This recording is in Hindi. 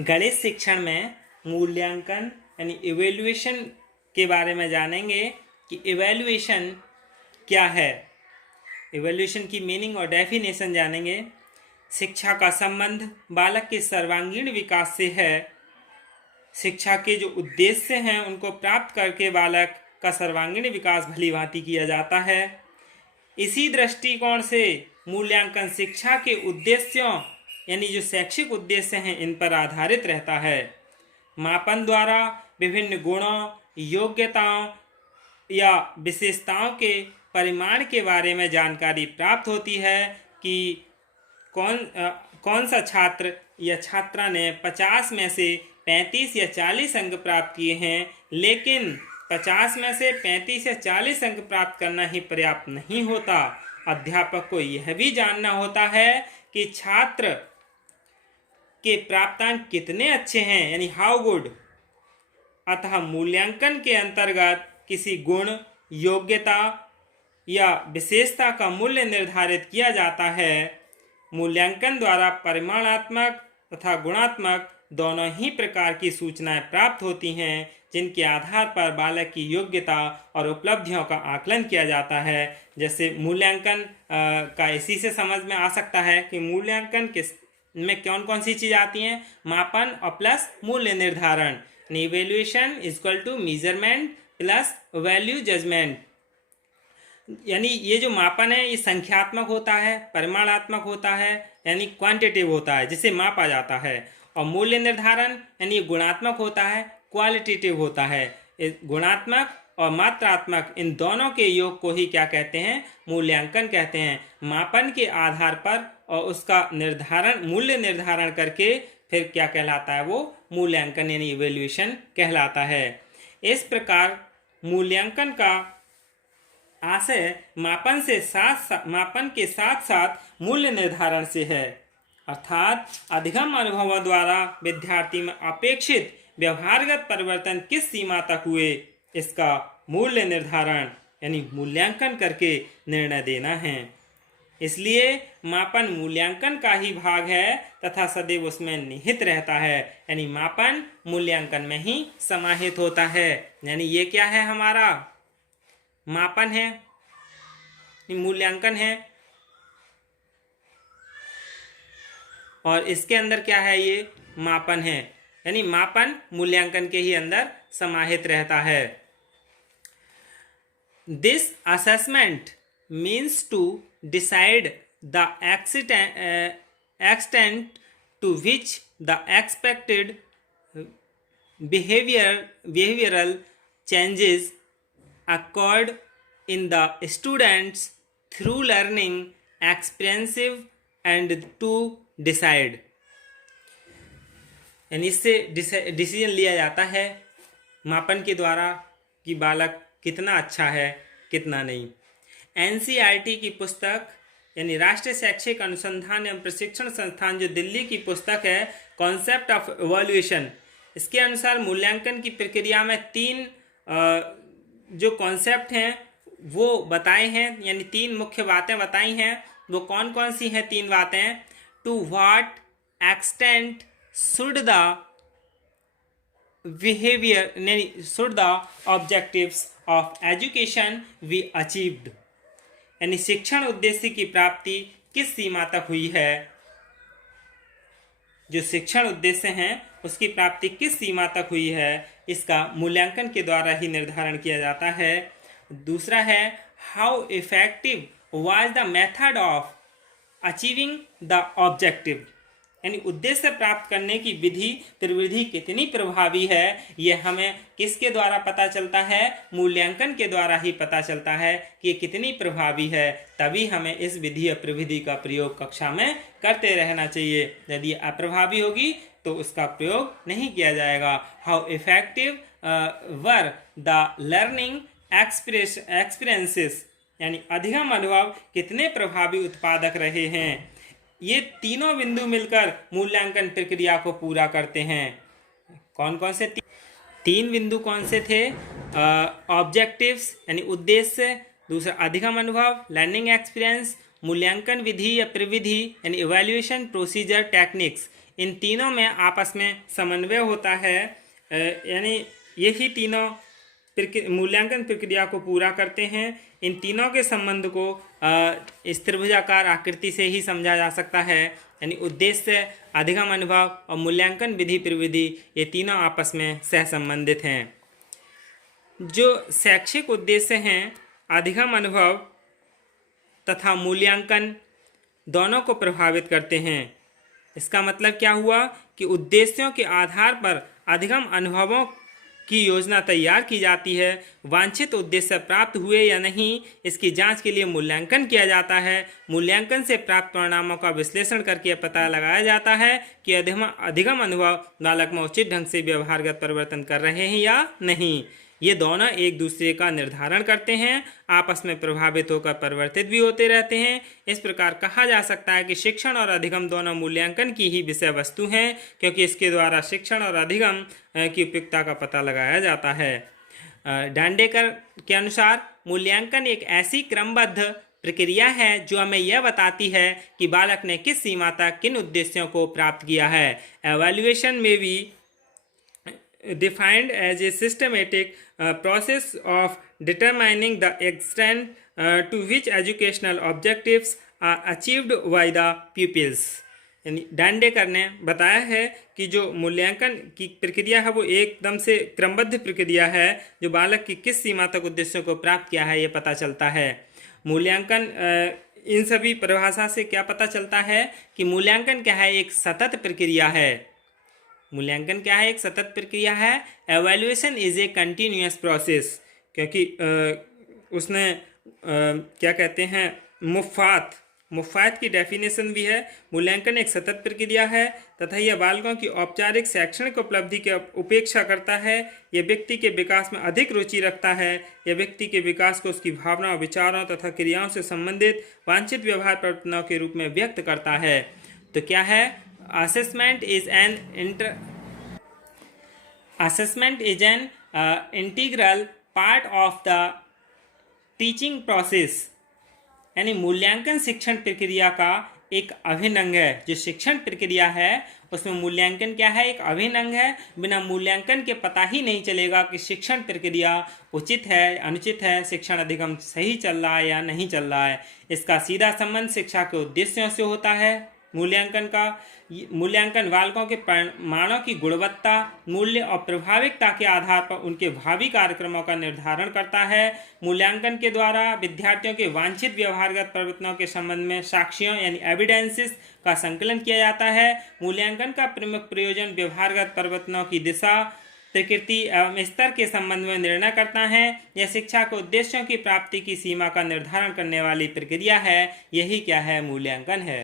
गणित शिक्षण में मूल्यांकन यानी इवेल्युएशन के बारे में जानेंगे कि इवेल्युएशन क्या है। इवेल्युएशन की मीनिंग और डेफिनेशन जानेंगे। शिक्षा का संबंध बालक के सर्वांगीण विकास से है। शिक्षा के जो उद्देश्य हैं उनको प्राप्त करके बालक का सर्वांगीण विकास भली भांति किया जाता है। इसी दृष्टिकोण से मूल्यांकन शिक्षा के उद्देश्यों यानी जो शैक्षिक उद्देश्य हैं इन पर आधारित रहता है। मापन द्वारा विभिन्न गुणों, योग्यताओं या विशेषताओं के परिमाण के बारे में जानकारी प्राप्त होती है कि कौन सा छात्र या छात्रा ने 50 में से 35 या 40 अंक प्राप्त किए हैं, लेकिन 50 में से 35 या 40 अंक प्राप्त करना ही पर्याप्त नहीं होता। अध्यापक को यह भी जानना होता है कि छात्र के प्राप्तांक कितने अच्छे हैं, यानी हाउ गुड। अतः मूल्यांकन के अंतर्गत किसी गुण, योग्यता या विशेषता का मूल्य निर्धारित किया जाता है। मूल्यांकन द्वारा परिमाणात्मक तथा गुणात्मक दोनों ही प्रकार की सूचनाएं प्राप्त होती हैं, जिनके आधार पर बालक की योग्यता और उपलब्धियों का आकलन किया जाता है। जैसे मूल्यांकन का इसी से समझ में आ सकता है कि मूल्यांकन में कौन कौन सी चीज़ आती हैं। मापन और प्लस मूल्य निर्धारण। Evaluation is equal to measurement plus value judgement. यानी ये जो मापन है ये संख्यात्मक होता है, परिमाणात्मक होता है, यानी क्वांटिटिव होता है जिसे मापा जाता है। और मूल्य निर्धारण यानी गुणात्मक होता है, क्वालिटेटिव होता है। गुणात्मक और मात्रात्मक इन दोनों के योग को ही क्या कहते हैं, मूल्यांकन कहते हैं। मापन के आधार पर और उसका निर्धारण, मूल्य निर्धारण करके फिर क्या कहलाता है, वो मूल्यांकन यानी इवेल्युएशन कहलाता है। इस प्रकार मूल्यांकन का आशय मापन के साथ साथ मूल्य निर्धारण से है। अर्थात अधिगम अनुभवों द्वारा विद्यार्थी में अपेक्षित व्यवहारगत परिवर्तन किस सीमा तक हुए, इसका मूल्य निर्धारण यानी मूल्यांकन करके निर्णय देना है। इसलिए मापन मूल्यांकन का ही भाग है तथा सदैव उसमें निहित रहता है, यानी मापन मूल्यांकन में ही समाहित होता है। यानी ये क्या है, हमारा मापन है, मूल्यांकन है, और इसके अंदर क्या है, ये मापन है। यानी मापन मूल्यांकन के ही अंदर समाहित रहता है। This assessment means to decide the extent to which the expected behavioral changes occurred in the students through learning experiences and to decide। यानी इससे डिसीजन लिया जाता है मापन के द्वारा कि बालक कितना अच्छा है कितना नहीं। NCERT की पुस्तक यानी राष्ट्रीय शैक्षिक अनुसंधान एवं प्रशिक्षण संस्थान जो दिल्ली की पुस्तक है, कॉन्सेप्ट ऑफ इवैल्यूएशन, इसके अनुसार मूल्यांकन की प्रक्रिया में 3 जो कॉन्सेप्ट हैं वो बताए हैं, यानी 3 मुख्य बातें बताई हैं। वो कौन कौन सी हैं 3 बातें? To what extent should the behaviour यानी should the objectives of education be achieved, यानी शिक्षण उद्देश्य की प्राप्ति किस सीमा तक हुई है। जो शिक्षण उद्देश्य हैं उसकी प्राप्ति किस सीमा तक हुई है, इसका मूल्यांकन के द्वारा ही निर्धारण किया जाता है। दूसरा है how effective was the method of achieving the objective, यानी उद्देश्य प्राप्त करने की विधि प्रविधि कितनी प्रभावी है। यह हमें किसके द्वारा पता चलता है, मूल्यांकन के द्वारा ही पता चलता है कि ये कितनी प्रभावी है। तभी हमें इस विधि या प्रविधि का प्रयोग कक्षा में करते रहना चाहिए। यदि अप्रभावी होगी तो उसका प्रयोग नहीं किया जाएगा। How effective were the learning experiences, यानी अधिगम अनुभव कितने प्रभावी उत्पादक रहे हैं। ये तीनों बिंदु मिलकर मूल्यांकन प्रक्रिया को पूरा करते हैं। कौन कौन से 3 बिंदु कौन से थे? ऑब्जेक्टिव्स यानी उद्देश्य, दूसरा अधिगम अनुभव लर्निंग एक्सपीरियंस, मूल्यांकन विधि या प्रविधि यानी इवैल्यूएशन प्रोसीजर टेक्निक्स। इन तीनों में आपस में समन्वय होता है, यानी यही तीनों मूल्यांकन प्रक्रिया को पूरा करते हैं। इन तीनों के संबंध को इस त्रिभुजाकार आकृति से ही समझा जा सकता है, यानी उद्देश्य, अधिगम अनुभव और मूल्यांकन विधि प्रविधि, ये तीनों आपस में सहसंबंधित हैं। जो शैक्षिक उद्देश्य हैं, अधिगम अनुभव तथा मूल्यांकन दोनों को प्रभावित करते हैं। इसका मतलब क्या हुआ कि उद्देश्यों के आधार पर अधिगम अनुभवों की योजना तैयार की जाती है। वांछित उद्देश्य प्राप्त हुए या नहीं, इसकी जांच के लिए मूल्यांकन किया जाता है। मूल्यांकन से प्राप्त परिणामों का विश्लेषण करके पता लगाया जाता है कि अधिगम अनुभव बालक में उचित ढंग से व्यवहारगत परिवर्तन कर रहे हैं या नहीं। ये दोनों एक दूसरे का निर्धारण करते हैं, आपस में प्रभावित होकर परिवर्तित भी होते रहते हैं। इस प्रकार कहा जा सकता है कि शिक्षण और अधिगम दोनों मूल्यांकन की ही विषय वस्तु हैं, क्योंकि इसके द्वारा शिक्षण और अधिगम की उपयुक्तता का पता लगाया जाता है। डांडेकर के अनुसार मूल्यांकन एक ऐसी क्रमबद्ध प्रक्रिया है जो हमें यह बताती है कि बालक ने किस सीमा तक किन उद्देश्यों को प्राप्त किया है। एवैल्यूएशन में भी defined as a systematic process of determining the extent to which educational objectives are achieved by the pupils। यानी डांडेकर ने बताया है कि जो मूल्यांकन की प्रक्रिया है वो एकदम से क्रमबद्ध प्रक्रिया है, जो बालक की किस सीमा तक उद्देश्यों को प्राप्त किया है ये पता चलता है। मूल्यांकन इन सभी परिभाषा से क्या पता चलता है कि मूल्यांकन क्या है, एक सतत प्रक्रिया है। मूल्यांकन क्या है, एक सतत प्रक्रिया है। Evaluation is a continuous process, क्योंकि उसने क्या कहते हैं, मुफ्फात की डेफिनेशन भी है। मूल्यांकन एक सतत प्रक्रिया है तथा यह बालकों की औपचारिक शैक्षणिक उपलब्धि की उपेक्षा करता है। यह व्यक्ति के विकास में अधिक रुचि रखता है। यह व्यक्ति के विकास को उसकी भावनाओं, विचारों तथा क्रियाओं से संबंधित वांछित व्यवहार परिवर्तनों के रूप में व्यक्त करता है। तो क्या है, assessment is an integral part of the teaching process। यानी मूल्यांकन शिक्षण प्रक्रिया का एक अभिन्न अंग है। जो शिक्षण प्रक्रिया है उसमें मूल्यांकन क्या है, एक अभिन्न अंग है। बिना मूल्यांकन के पता ही नहीं चलेगा कि शिक्षण प्रक्रिया उचित है, अनुचित है, शिक्षण अधिगम सही चल रहा है या नहीं चल रहा है। इसका सीधा संबंध शिक्षा के उद्देश्यों से होता है। मूल्यांकन बालकों के परिणामों की गुणवत्ता, मूल्य और प्रभाविकता के आधार पर उनके भावी कार्यक्रमों का निर्धारण करता है। मूल्यांकन के द्वारा विद्यार्थियों के वांछित व्यवहारगत परिवर्तनों के संबंध में साक्ष्यों यानी एविडेंसेस का संकलन किया जाता है। मूल्यांकन का प्रमुख प्रयोजन व्यवहारगत परिवर्तनों की दिशा, प्रकृति एवं स्तर के संबंध में निर्णय करता है। यह शिक्षा के उद्देश्यों की प्राप्ति की सीमा का निर्धारण करने वाली प्रक्रिया है। यही क्या है, मूल्यांकन है।